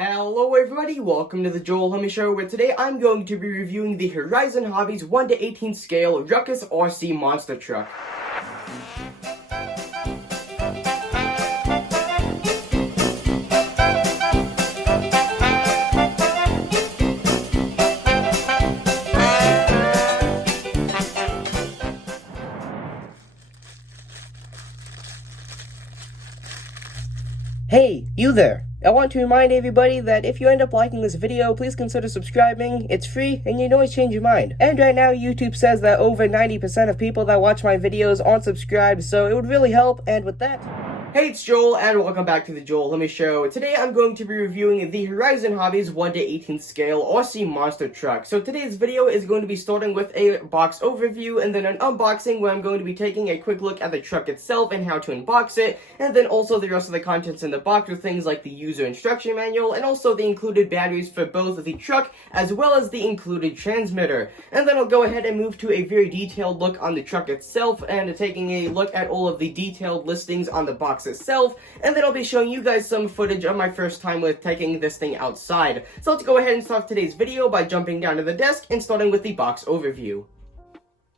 Hello everybody, welcome to the Joel Homie Show, where today I'm going to be reviewing the Horizon Hobbies 1/18 scale Ruckus RC monster truck. Hey, you there! I want to remind everybody that if you end up liking this video, please consider subscribing. It's free, and you can always change your mind. And right now, YouTube says that over 90% of people that watch my videos aren't subscribed, so it would really help, and with that... Hey, it's Joel, and welcome back to the Joel Homie Show. Today, I'm going to be reviewing the Horizon Hobbies 1/18 scale RC monster truck. So today's video is going to be starting with a box overview, and then an unboxing where I'm going to be taking a quick look at the truck itself and how to unbox it, and then also the rest of the contents in the box with things like the user instruction manual, and also the included batteries for both the truck as well as the included transmitter. And then I'll go ahead and move to a very detailed look on the truck itself, and taking a look at all of the detailed listings on the box itself, and then I'll be showing you guys some footage of my first time with taking this thing outside. So let's go ahead and start today's video by jumping down to the desk and starting with the box overview.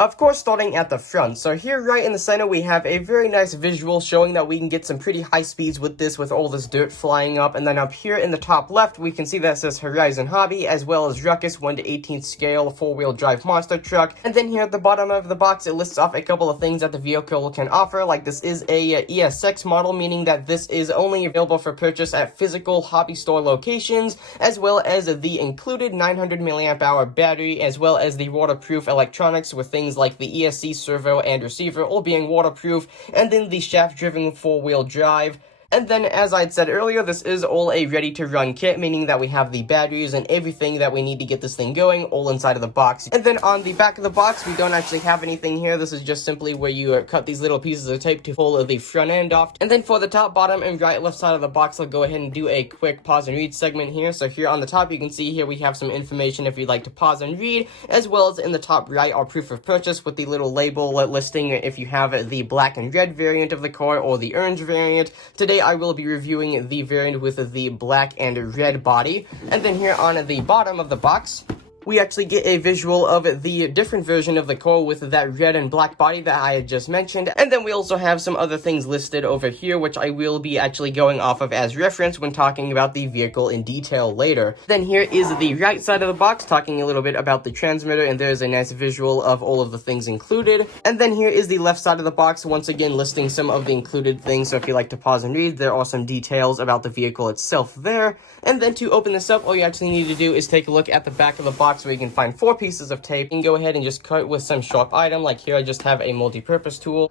Of course, starting at the front. So here right in the center, we have a very nice visual showing that we can get some pretty high speeds with this, with all this dirt flying up. And then up here in the top left, we can see that it says Horizon Hobby, as well as Ruckus 1/18 scale 4-wheel drive monster truck. And then here at the bottom of the box, it lists off a couple of things that the vehicle can offer. Like, this is a ESX model, meaning that this is only available for purchase at physical hobby store locations, as well as the included 900 milliamp hour battery, as well as the waterproof electronics with things like the ESC servo and receiver all being waterproof, and then the shaft-driven 4-wheel drive. And then, as I'd said earlier, this is all a ready-to-run kit, meaning that we have the batteries and everything that we need to get this thing going all inside of the box. And then on the back of the box, we don't actually have anything here. This is just simply where you cut these little pieces of tape to pull the front end off. And then for the top, bottom, and right left side of the box, I'll go ahead and do a quick pause and read segment here. So here on the top, you can see here we have some information if you'd like to pause and read, as well as in the top right, our proof of purchase with the little label listing if you have the black and red variant of the car or the orange variant. Today, I will be reviewing the variant with the black and red body. And then here on the bottom of the box, we actually get a visual of the different version of the car with that red and black body that I had just mentioned. And then we also have some other things listed over here, which I will be actually going off of as reference when talking about the vehicle in detail later. Then here is the right side of the box, talking a little bit about the transmitter, and there's a nice visual of all of the things included. And then here is the left side of the box, once again listing some of the included things, so if you like to pause and read, there are some details about the vehicle itself there. And then to open this up, all you actually need to do is take a look at the back of the box, where you can find 4 pieces of tape. You can go ahead and just cut with some sharp item, like here I just have a multi-purpose tool.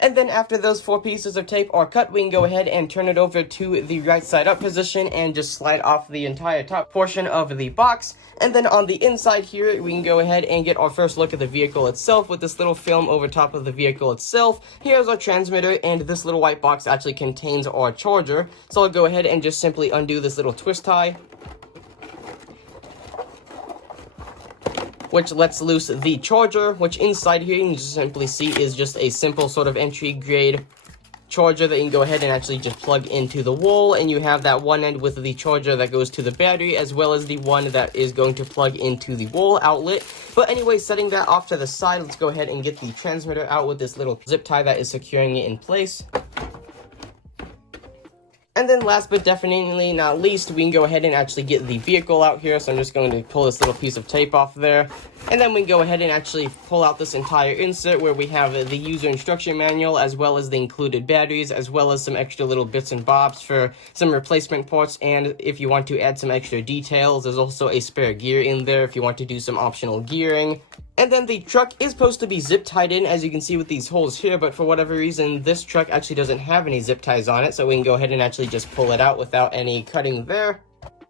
And then after those 4 pieces of tape are cut, we can go ahead and turn it over to the right side up position and just slide off the entire top portion of the box. And then on the inside here, we can go ahead and get our first look at the vehicle itself with this little film over top of the vehicle itself. Here's our transmitter, and this little white box actually contains our charger. So I'll go ahead and just simply undo this little twist tie, which lets loose the charger, which inside here you can just simply see is just a simple sort of entry grade charger that you can go ahead and actually just plug into the wall, and you have that one end with the charger that goes to the battery, as well as the one that is going to plug into the wall outlet. But anyway, setting that off to the side, let's go ahead and get the transmitter out with this little zip tie that is securing it in place. And then last but definitely not least, we can go ahead and actually get the vehicle out here. So I'm just going to pull this little piece of tape off there. And then we can go ahead and actually pull out this entire insert where we have the user instruction manual, as well as the included batteries, as well as some extra little bits and bobs for some replacement parts. And if you want to add some extra details, there's also a spare gear in there if you want to do some optional gearing. And then the truck is supposed to be zip tied in, as you can see with these holes here, but for whatever reason, this truck actually doesn't have any zip ties on it, so we can go ahead and actually just pull it out without any cutting there.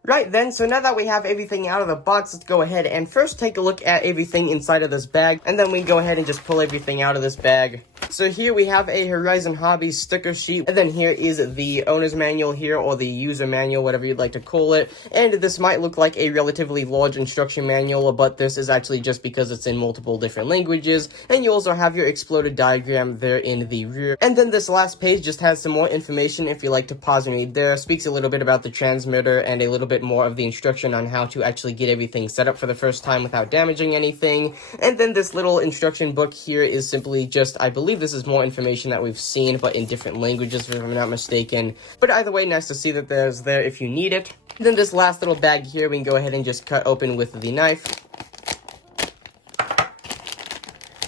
Right then, so now that we have everything out of the box, let's go ahead and first take a look at everything inside of this bag, and then we go ahead and just pull everything out of this bag So here we have a Horizon Hobbies sticker sheet, and then here is the owner's manual here, or the user manual, whatever you'd like to call it. And this might look like a relatively large instruction manual, but this is actually just because it's in multiple different languages. And you also have your exploded diagram there in the rear. And then this last page just has some more information if you like to pause and read there. Speaks a little bit about the transmitter and a little bit more of the instruction on how to actually get everything set up for the first time without damaging anything. And then this little instruction book here is simply just, I believe this is more information that we've seen, but in different languages, if I'm not mistaken. But either way, nice to see that there's there if you need it. Then this last little bag here, we can go ahead and just cut open with the knife.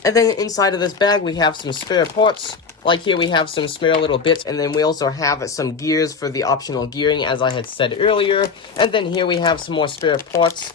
And then inside of this bag, we have some spare parts. Like here, we have some spare little bits, and then we also have some gears for the optional gearing, as I had said earlier. And then here we have some more spare parts.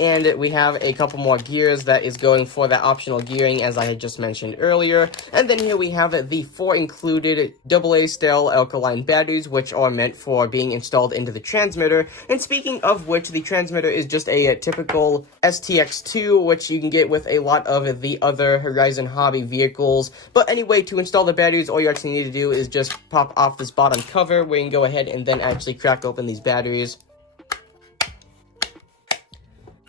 And we have a couple more gears that is going for that optional gearing, as I had just mentioned earlier. And then here we have the 4 included AA style alkaline batteries, which are meant for being installed into the transmitter. And speaking of which, the transmitter is just a typical STX2, which you can get with a lot of the other Horizon Hobby vehicles. But anyway, to install the batteries, all you actually need to do is just pop off this bottom cover, where you can go ahead and then actually crack open these batteries.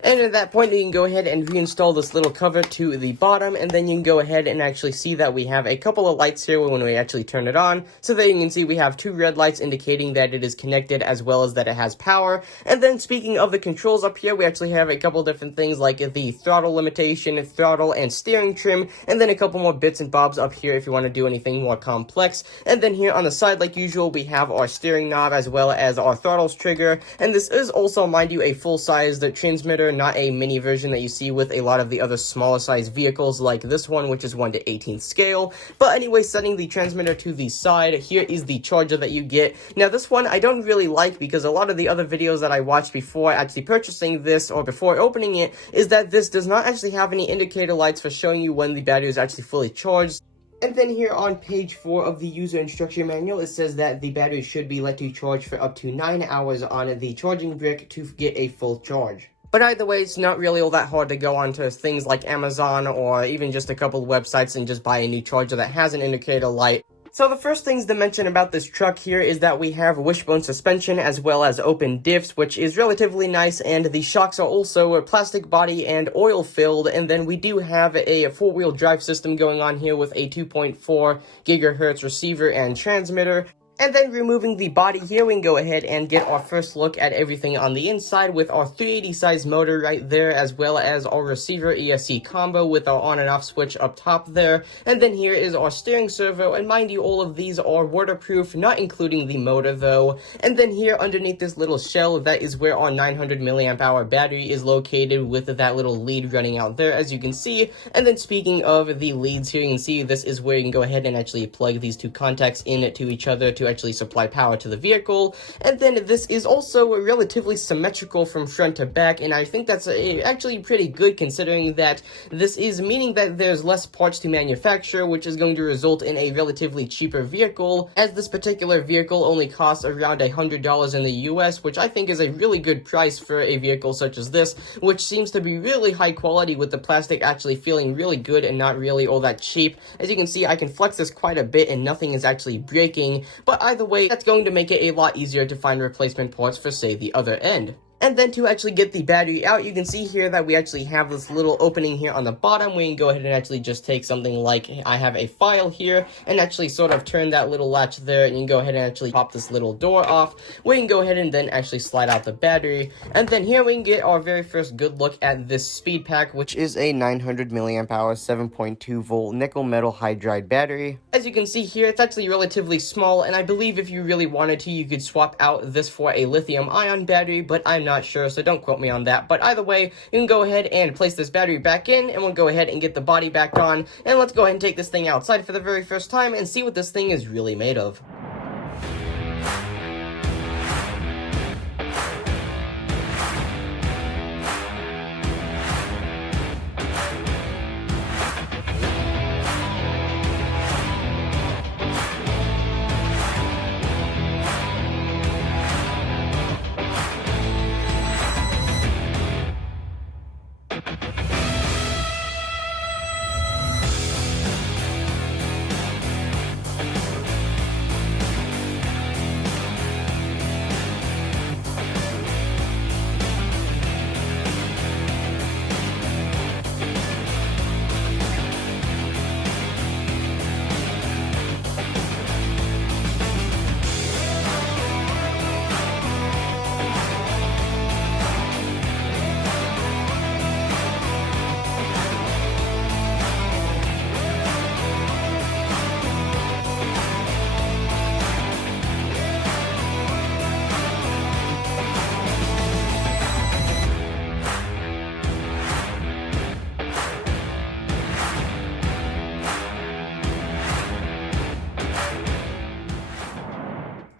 And at that point, you can go ahead and reinstall this little cover to the bottom, and then you can go ahead and actually see that we have a couple of lights here when we actually turn it on. So there you can see we have 2 red lights indicating that it is connected, as well as that it has power. And then speaking of the controls up here, we actually have a couple different things like the throttle limitation, throttle, and steering trim, and then a couple more bits and bobs up here if you want to do anything more complex. And then here on the side, like usual, we have our steering knob as well as our throttles trigger. And this is also, mind you, a full-sized transmitter, not a mini version that you see with a lot of the other smaller size vehicles like this one, which is 1:18 scale. But anyway, setting the transmitter to the side, here is the charger that you get. Now this one I don't really like, because a lot of the other videos that I watched before actually purchasing this or before opening it is that this does not actually have any indicator lights for showing you when the battery is actually fully charged. And then here on page 4 of the user instruction manual, it says that the battery should be let to charge for up to 9 hours on the charging brick to get a full charge. But either way, it's not really all that hard to go onto things like Amazon or even just a couple of websites and just buy a new charger that has an indicator light. So the first things to mention about this truck here is that we have wishbone suspension as well as open diffs, which is relatively nice, and the shocks are also a plastic body and oil filled. And then we do have a 4-wheel drive system going on here with a 2.4 gigahertz receiver and transmitter. And then removing the body here, we can go ahead and get our first look at everything on the inside with our 380 size motor right there, as well as our receiver ESC combo with our on and off switch up top there. And then here is our steering servo, and mind you, all of these are waterproof, not including the motor though. And then here underneath this little shell, that is where our 900 milliamp hour battery is located, with that little lead running out there, as you can see. And then speaking of the leads here, you can see this is where you can go ahead and actually plug these 2 contacts in to each other to actually supply power to the vehicle. And then this is also relatively symmetrical from front to back, and I think that's actually pretty good, considering that this is meaning that there's less parts to manufacture, which is going to result in a relatively cheaper vehicle, as this particular vehicle only costs around $100 in the US, which I think is a really good price for a vehicle such as this, which seems to be really high quality, with the plastic actually feeling really good and not really all that cheap. As you can see, I can flex this quite a bit and nothing is actually breaking, but either way, that's going to make it a lot easier to find replacement parts for, say, the other end. And then to actually get the battery out, you can see here that we actually have this little opening here on the bottom. We can go ahead and actually just take something like, I have a file here, and actually sort of turn that little latch there, and you can go ahead and actually pop this little door off. We can go ahead and then actually slide out the battery. And then here we can get our very first good look at this speed pack, which is a 900 milliamp hour 7.2 volt nickel metal hydride battery. As you can see here, it's actually relatively small, and I believe if you really wanted to, you could swap out this for a lithium ion battery, but I'm not sure, so don't quote me on that. But either way, you can go ahead and place this battery back in, and we'll go ahead and get the body back on, and let's go ahead and take this thing outside for the very first time and see what this thing is really made of.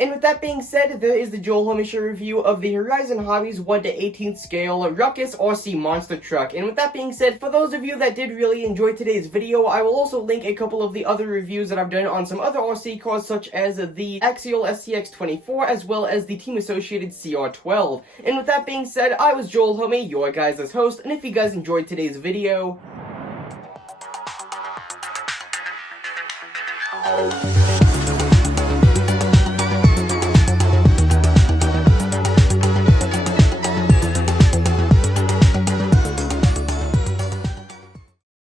And with that being said, there is the Joel Homisha review of the Horizon Hobbies 1 to 18th scale Ruckus RC monster truck. And with that being said, for those of you that did really enjoy today's video, I will also link a couple of the other reviews that I've done on some other RC cars, such as the Axial SCX24 as well as the Team Associated CR12. And with that being said, I was Joel Homie, your guys' host, and if you guys enjoyed today's video,